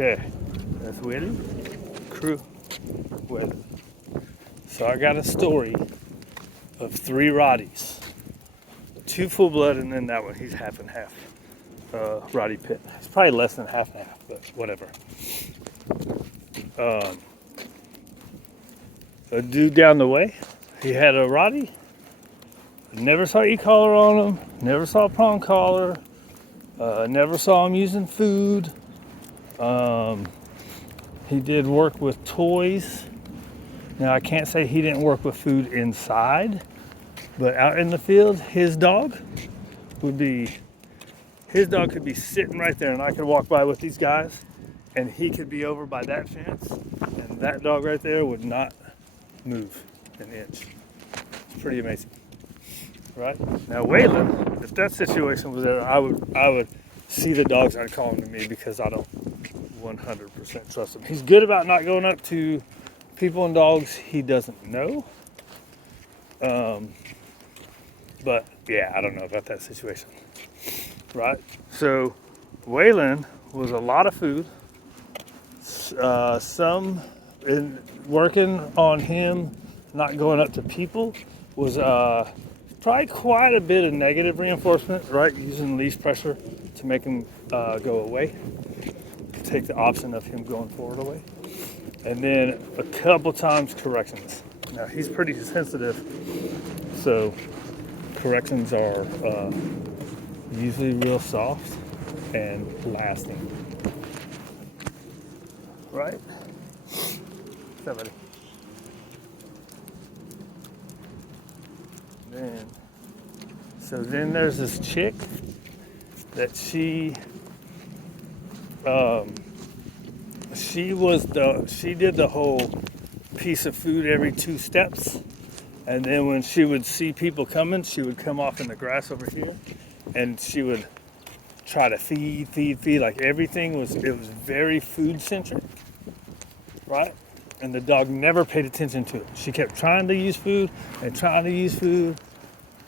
Okay, that's Willie, crew, Willie. So I got a story of 3 rotties, 2 full blood, and then that one, he's half and half. Rottie pit. It's probably less than half and half, but whatever. A dude down the way, he had a rottie. Never saw e-collar on him. Never saw a prong collar. Never saw him using food. He did work with toys. Now I can't say he didn't work with food inside, but out in the field, his dog could be sitting right there, and I could walk by with these guys, and he could be over by that fence, and that dog right there would not move an inch. It's pretty amazing, right? Now Waylon, if that situation was there, I would see the dogs aren't calling to me because I don't 100% trust him. He's good about not going up to people and dogs he doesn't know. But yeah, I don't know about that situation, right? So Waylon was a lot of food. Some in working on him not going up to people was probably quite a bit of negative reinforcement, right? Using leash pressure to make him go away, to take the option of him going forward away. And then a couple times corrections. Now he's pretty sensitive, so corrections are usually real soft and lasting. Right? Somebody. Then there's this chick that she did the whole piece of food every 2 steps, and then when she would see people coming, she would come off in the grass over here, and she would try to feed. Like everything was very food centric, right? And the dog never paid attention to it. She kept trying to use food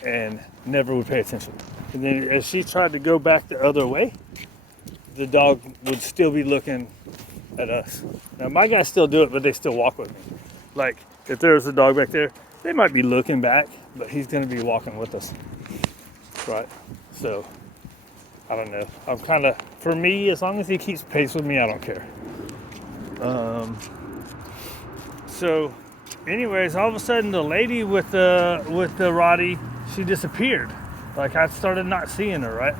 and never would pay attention. And then as she tried to go back the other way, the dog would still be looking at us. Now my guys still do it, but they still walk with me. Like if there's a dog back there, they might be looking back, but he's gonna be walking with us, right? So I don't know. I'm kind of, for me, as long as he keeps pace with me, I don't care. So anyways, all of a sudden the lady with the rottie, she disappeared. Like I started not seeing her, right?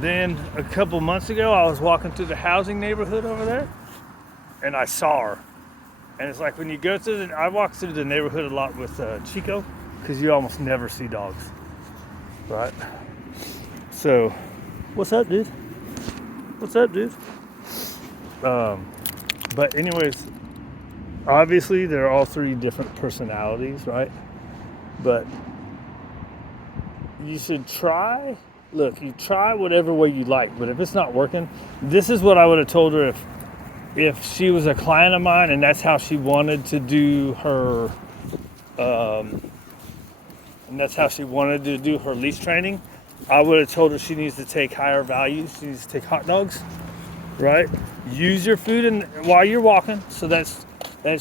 Then a couple months ago, I was walking through the housing neighborhood over there, and I saw her. And it's like when you go through I walk through the neighborhood a lot with Chico, because you almost never see dogs, right? So, what's up, dude? But anyways, obviously they're all 3 different personalities, right? But you should try. Look, you try whatever way you like, but if it's not working, this is what I would have told her if she was a client of mine and that's how she wanted to do her, leash training. I would have told her she needs to take higher values. She needs to take hot dogs, right? Use your food while you're walking, so that's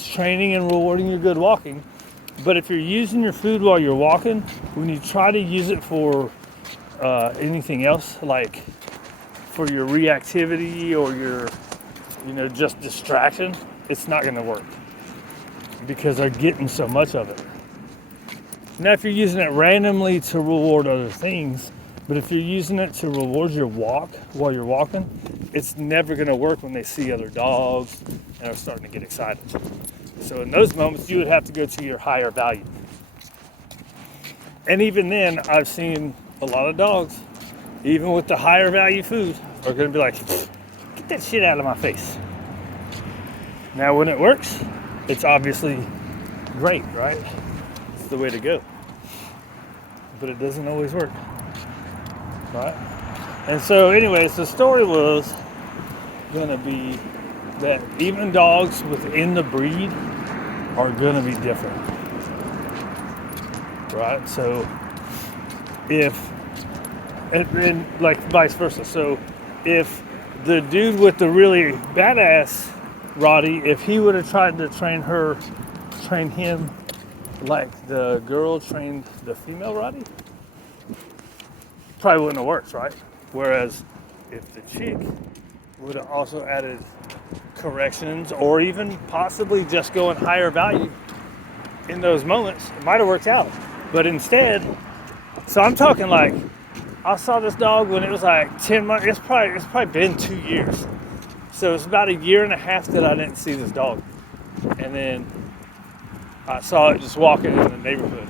training and rewarding your good walking. But if you're using your food while you're walking, when you try to use it for anything else, like for your reactivity or your, just distraction, it's not going to work because they're getting so much of it. Now, if you're using it randomly to reward other things, but if you're using it to reward your walk while you're walking, it's never going to work when they see other dogs and are starting to get excited. So in those moments, you would have to go to your higher value. And even then, I've seen a lot of dogs, even with the higher value food, are going to be like, get that shit out of my face. Now, when it works, it's obviously great, right? It's the way to go. But it doesn't always work, right? And so anyways, the story was going to be that even dogs within the breed are going to be different, right? So if, and like vice versa. So if the dude with the really badass Roddy, if he would have tried to train him like the girl trained the female Roddy, probably wouldn't have worked, right? Whereas if the chick would have also added corrections or even possibly just going higher value in those moments, it might have worked out. But instead, so I'm talking like, I saw this dog when it was like 10 months. It's probably been 2 years. So it's about a year and a half that I didn't see this dog. And then I saw it just walking in the neighborhood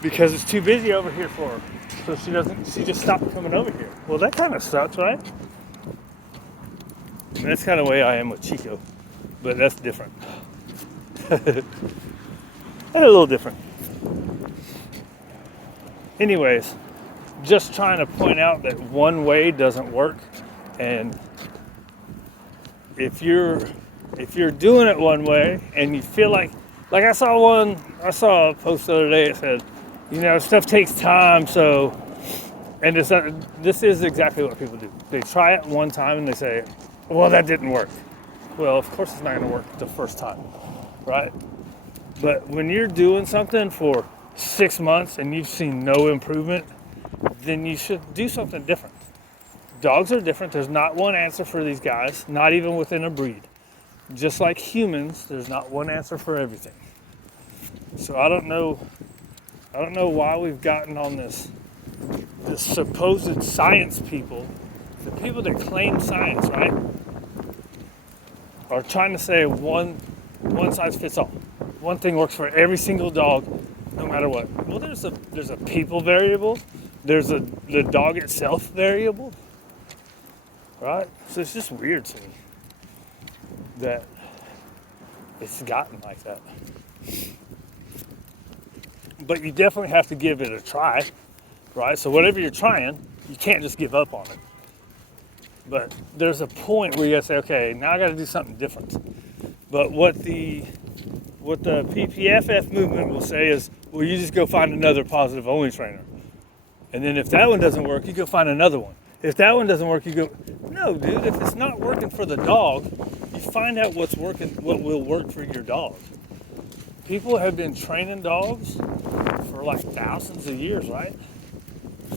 because it's too busy over here for her. So she just stopped coming over here. Well, that kind of sucks, right? And that's kind of the way I am with Chico, but that's different. A little different. Anyways, just trying to point out that one way doesn't work, and if you're doing it one way and you feel like I saw a post the other day that said, stuff takes time, so, and this is exactly what people do. They try it one time and they say, well, that didn't work. Well, of course it's not going to work the first time, right? But when you're doing something for 6 months and you've seen no improvement, then you should do something different. Dogs are different. There's not one answer for these guys, not even within a breed. Just like humans, there's not one answer for everything. So I don't know why we've gotten on this supposed science people, the people that claim science, right, are trying to say one size fits all. One thing works for every single dog, no matter what. Well, there's a people variable. There's the dog itself variable, right? So it's just weird to me that it's gotten like that. But you definitely have to give it a try, right? So whatever you're trying, you can't just give up on it. But there's a point where you gotta say, okay, now I gotta do something different. But what the PPFF movement will say is, well, you just go find another positive only trainer. And then if that one doesn't work, you go find another one. If that one doesn't work, you go, no, dude, if it's not working for the dog, you find out what's working, what will work for your dog. People have been training dogs for like thousands of years, right?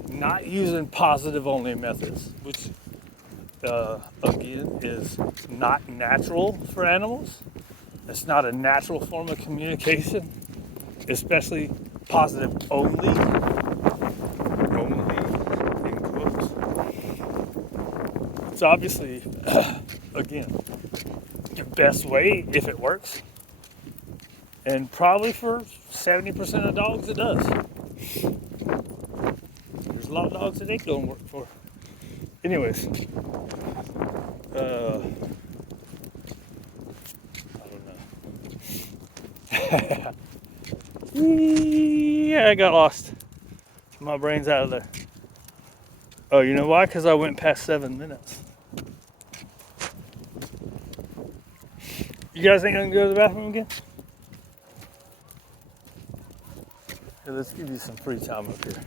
Not using positive only methods, which again is not natural for animals. It's not a natural form of communication, especially positive only in quotes. It's obviously, again, the best way if it works. And probably for 70% of dogs it does. There's a lot of dogs that it don't work for. Anyways, I don't know. Yeah, I got lost. My brain's out of there. Oh, you know why? Because I went past 7 minutes. You guys ain't gonna go to the bathroom again? Here, let's give you some free time up here.